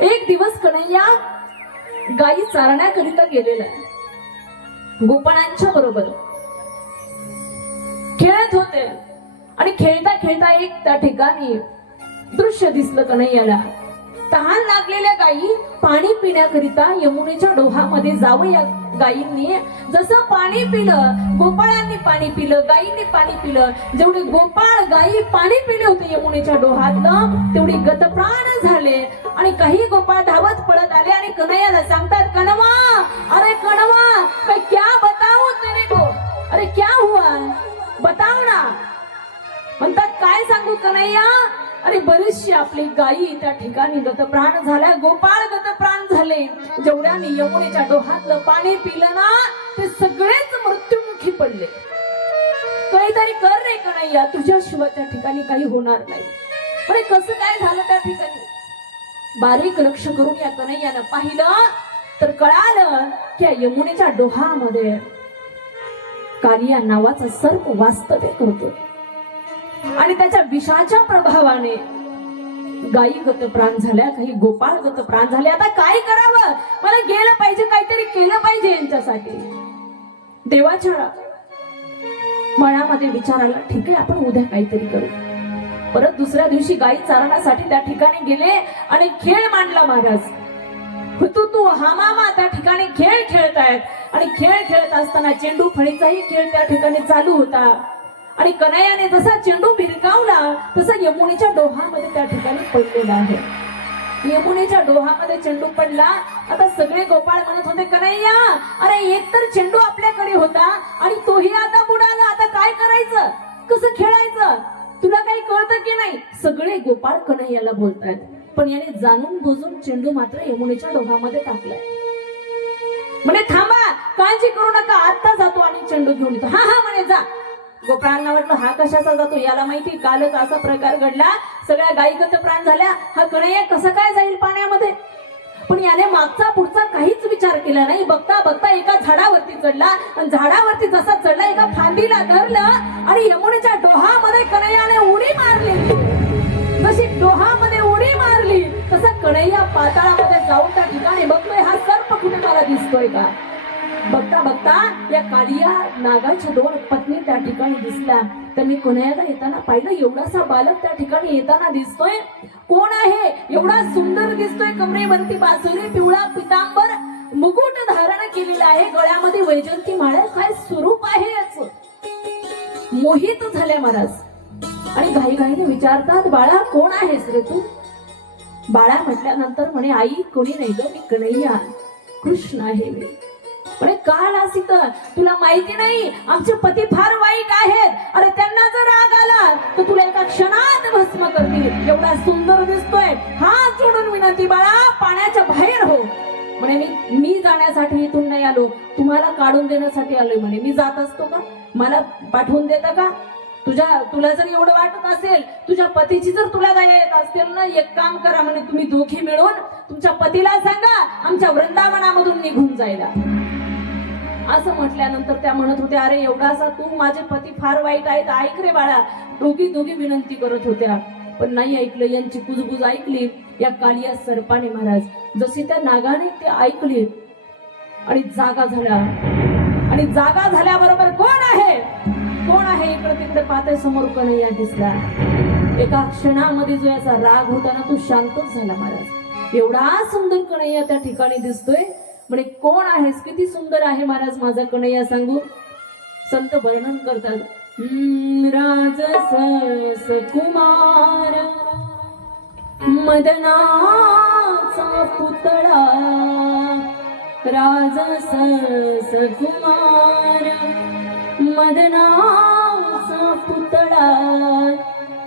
एक दिवस कन्हैया गायी चारण्याकरिता गेलेला गोपाळांच्या बरोबर. खेळत होते. आणि खेळता खेळता एक त्या ठिकाणी दृश्य दिसलं कन्हैयाला. तहान लागलेल्या गायी पाणी पिण्याकरिता यमुनेच्या डोहामध्ये जावं या गायींनी जसं पाणी पिलं गोपाळांनी पाणी पिलं गायींनी पाणी पिलं जेवढे गोपाळ गायी पाणी पिले होते यमुनेच्या डोहातलं तेवढे गतप्राण झाले. आणि काही गोपाळ धावत पळत आले आणि कन्हैयाला सांगतात कणवा अरे कणवा काय क्या बताऊ तेरे को? अरे क्या हुआ? बताव ना. म्हणतात काय सांगू कन्हैया? अरे बरीचशी आपली गायी त्या ठिकाणी गतप्राण झाल्या गोपाळ गतप्राण झाले. जेवढ्याने यमुनेच्या डोहातलं पाणी पिलं ना ते सगळेच मृत्युमुखी पडले. काहीतरी कर रे कन्हैया तुझ्या शिवाच्या ठिकाणी काही होणार नाही. पण कसं काय झालं त्या ठिकाणी? बारीक लक्ष करून या कन्हैयानं पाहिलं तर कळालं की या यमुनेच्या डोहामध्ये कालिया नावाचा सर्प वास्तव्य करतो आणि त्याच्या विषाच्या प्रभावाने गायी गत प्राण झाल्या काही गोपाळ गत प्राण झाले. आता काय करावं? मला गेलं पाहिजे काहीतरी केलं पाहिजे यांच्यासाठी. देवाच्या मनामध्ये विचार आला ठीक आहे आपण उद्या काहीतरी करू. परत दुसऱ्या दिवशी गायी चारण्यासाठी त्या ठिकाणी गेले आणि खेळ मांडला महाराज. हुतू तू हामामा त्या ठिकाणी खेळ खेळतायत. आणि खेळ खेळत असताना चेंडू फळीचाही खेळ त्या ठिकाणी चालू होता. आणि कन्हैयाने जसा चेंडू भिरकावला तसा यमुनेच्या डोहामध्ये त्या ठिकाणी पडलेला आहे. यमुनेच्या डोहामध्ये चेंडू पडला. आता सगळे गोपाळ म्हणत होते कन्हैया अरे एक तर चेंडू आपल्याकडे होता आणि तोही आता बुडाला. आता काय करायचं? कसं खेळायचं? तुला काही कळतं की नाही? सगळे गोपाळ कन्हैयाला बोलतायत. पण याने जाणून बुजून चेंडू मात्र यमुनेच्या डोहामध्ये टाकलाय म्हणे थांबा काळजी करू नका. आता जातो आणि चेंडू घेऊन येतो. हा हा म्हणे जा. गोपाळांना वाटलं हा कशाचा जातो याला माहिती? कालच असा प्रकार घडला. सगळ्या गायीगत प्राण झाल्या. हा कणया कसा काय जाईल पाण्यामध्ये? पण याने मागचा पुढचा काहीच विचार केला नाही. बघता बघता एका झाडावरती चढला. आणि झाडावरती जसा चढला एका फांदीला धरलं आणि यमुनेच्या डोहामध्ये कणयाने उडी मारली. जशी डोहामध्ये उडी मारली तसा कणैया पाताळामध्ये जाऊन त्या ठिकाणी बघतोय हा सर्प कुठे मला दिसतोय का? बघता बघता या कालिया नागाच्या दोन पत्नी त्या ठिकाणी दिसल्या. तर मी कन्हैयाला येताना पाहिलं एवढासा बालक त्या ठिकाणी येताना दिसतोय. कोण आहे? एवढा सुंदर दिसतोय कमरेवरती बासुरी पिवळा पितांबर. मुकुट धारण केलेला आहे. गळ्यामध्ये वैजंती माळ काय स्वरूप आहे याच? मोहित झाले महाराज. आणि घाई घाईने विचारतात बाळा कोण आहेस रे तू? बाळा म्हटल्यानंतर म्हणे आई कोणी नाही ग मी कन्हैया. कृष्ण आहे मी. अरे का आलास तुला माहिती नाही आमचे पती फार वाईट आहेत. अरे त्यांना जर राग आला तर तुला एका क्षणात भस्म करतील. एवढा सुंदर दिसतोय. हात जोडून विनंती बाळा पाण्याच्या बाहेर हो. म्हणे मी मी जाण्यासाठी इथून नाही आलो. तुम्हाला काढून देण्यासाठी आलोय. म्हणे मी जात असतो का? मला पाठवून देता का? तुझ्या तुला जर एवढं वाटत असेल तुझ्या पतीची जर तुला दया येत असेल ना एक काम करा म्हणे तुम्ही दोघे मिळून तुमच्या पतीला सांगा आमच्या वृंदावनामधून निघून जायला. असं म्हटल्यानंतर त्या म्हणत होत्या अरे एवढा असा तू माझे पती फार वाईट आहेत ऐक रे बाळा. दोघी दोघी विनंती करत होत्या. पण नाही ऐकलं यांची कुजबुज ऐकली. या कालिया सरपाने महाराज जशी त्या नागाने ते ऐकली आणि जागा झाल्या. आणि जागा झाल्याबरोबर कोण आहे? कोण आहे इकडे तिकडे पाहते समोर कन्हैया दिसला? एका क्षणामध्ये जो याचा राग होता ना तो शांतच झाला महाराज. एवढा सुंदर कन्हैया त्या ठिकाणी दिसतोय. म्हणे कोण आहेस? किती सुंदर आहे महाराज माझा कन्हैया सांगू संत वर्णन करतात. राज राजस कुमार. मदनाचा पुतळा. राजस कुमार. मदना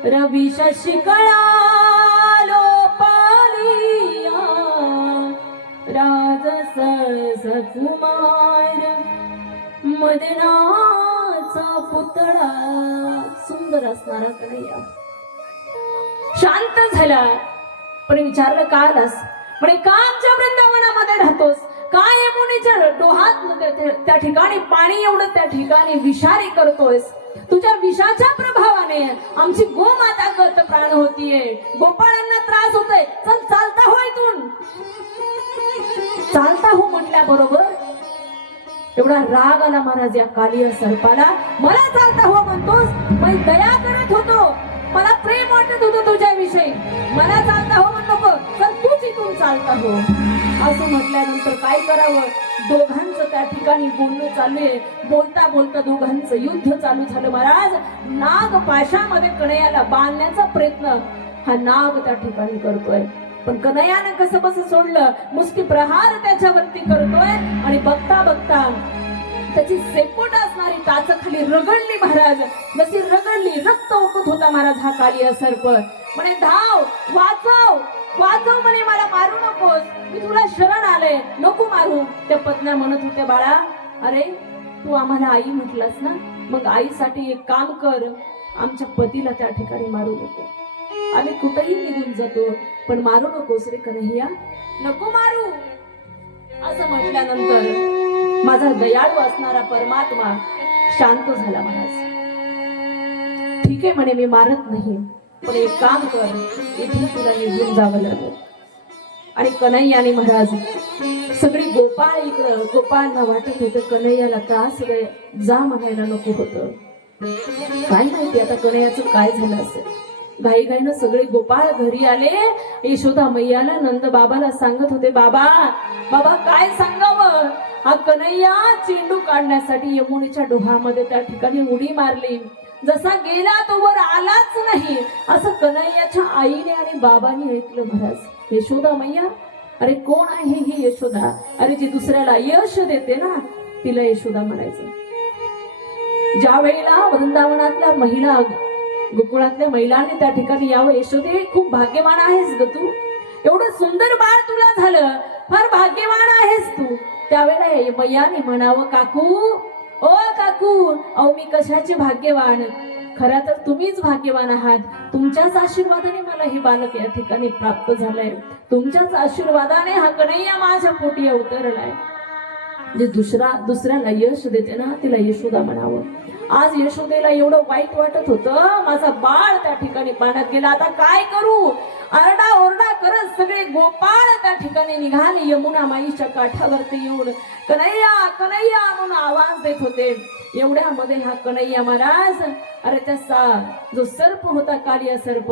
रवि शशिकळालो लोपालिया राजस सकुमार मदनाचा पुतळा सुंदर असणारा कन्हैया. शांत झाला. पण विचारलं का आलास? म्हणे का आमच्या वृंदावनामध्ये राहतोस. काय मुनीच्या डोहात त्या ठिकाणी पाणी एवढं त्या ठिकाणी विषारी करतोयस. तुझ्या विषाच्या प्रभावाने आमची गोमाता गत प्राण होतीये. गोपाळांना त्रास होतोय. चल चालता हो इथून. चालता हो म्हटल्याबरोबर एवढा राग आला महाराज या कालिय सर्पाला. मला चालता हो म्हणतोस. मी दया करत होतो. मला प्रेम वाटत होतो तुझ्याविषयी. मला चालता हो म्हणतो चल तूच इथून चालता हो. असं म्हटल्यानंतर काय करावं? दोघांचं त्या ठिकाणी बोलणं चालू आहे. बोलता बोलता दोघांचं युद्ध चालू झालं. महाराज नाग पाशामध्ये कणयाला बांधण्याचा प्रयत्न. हा नाग त्या ठिकाणी करतोय. पण कनयानं कसं कसं सोडलं? मुस्की प्रहार त्याच्यावरती करतोय आणि बघता बघता त्याची सेपोट असणारी टाच खाली रगडली महाराज. जशी रगडली रक्त ओकत होता महाराज हा कालिया सर्प म्हणे धाव वाचव वाचव म्हणे मला मारू नकोस. मी तुला शरण आले. नको मारू. त्या पत्न्या म्हणत होत्या बाळा अरे तू आम्हाला आई म्हटलास ना? मग आईसाठी एक काम कर. आमच्या पतीला त्या ठिकाणी मारू नको. आम्ही कुठेही निघून जातो पण मारू नकोस रे कन्हैया. नको मारू. असं म्हटल्यानंतर माझा दयाळू असणारा परमात्मा शांत झाला महाराज ठीक आहे म्हणे मी मारत नाही. पण एक काम कर इथून तुला निघून जावं लागलं. आणि कन्हैयाने महाराज सगळी गोपाळ इकडं गोपाळांना वाटत होतं कन्हैयाला का सगळे जा म्हणायला नको होतं. काय माहिती आता कन्हैयाचं काय झालं असेल? घाई घाईनं सगळे गोपाळ घरी आले. यशोदा मैयाला नंद बाबाला सांगत होते बाबा बाबा काय सांगावं? हा कन्हैया चेंडू काढण्यासाठी यमुनेच्या डोहामध्ये त्या ठिकाणी उडी मारली. जसा गेला तो वर आलाच नाही. असं कन्हैयाच्या आईने आणि बाबाने ऐकलं महाराज. यशोदा मैया अरे कोण आहे ही यशोदा? अरे जी दुसऱ्याला यश देते ना तिला यशोदा म्हणायचं. ज्या वेळेला वृंदावनातल्या महिला गोकुळातल्या महिलांनी त्या ठिकाणी यावं यशोदे खूप भाग्यवान आहेस ग तू. एवढं सुंदर बाळ तुला झालं फार भाग्यवान आहेस तू. त्यावेळेला मैयाने म्हणावं काकू कोण? अहो मी कशाचे भाग्यवान? खरा तर तुम्हीच भाग्यवान आहात. तुमच्याच आशीर्वादाने मला हे बालक या ठिकाणी प्राप्त झालंय. तुमच्याच आशीर्वादाने हा कन्हैया माझ्या पोटी अवतरलाय जे दुसरा दुसऱ्याला यश देते ना तिला यशोदा म्हणावं. आज यशोदेला एवढं वाईट वाटत होतं माझा बाळ त्या ठिकाणी पाण्यात गेला. आता काय करू? आरडा ओरडा करत सगळे गोपाळ त्या ठिकाणी निघाले यमुना माईच्या काठावरती येऊन. कन्हैया कन्हैया म्हणून आवाज देत होते. एवढ्यामध्ये हा कन्हैया महाराज अरे त्या सा जो सर्प होता कालिया सर्प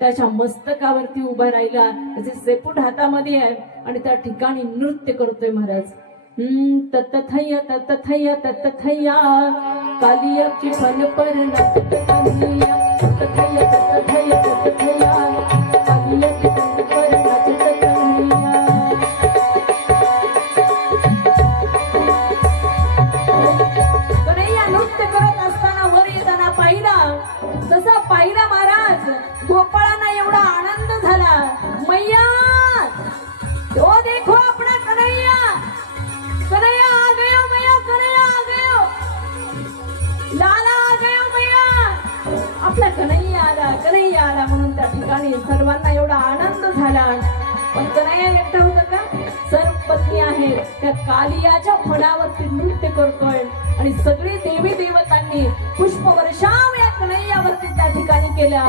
त्याच्या मस्तकावरती उभा राहिला. त्याचे सेपूट हातामध्ये आहे आणि त्या ठिकाणी नृत्य करतोय महाराज. हम्म, तत्तथय्य तथया कालियाची फल पर कालियाची फल पर नृत्य करत असताना वर येताना पाहिला जसा पाहिला महाराज गोपाळांना एवढा आनंद झाला मैया तो देखो नाही आला म्हणून त्या ठिकाणी सर्वांना एवढा आनंद झाला. पण कन्हैया एकटा होत का? सर्व पत्नी आहे त्या कालियाच्या फळावरती नृत्य करतोय आणि सगळी देवी देवतांनी पुष्पवर्षाम या कन्हैयावरती त्या ठिकाणी केल्या.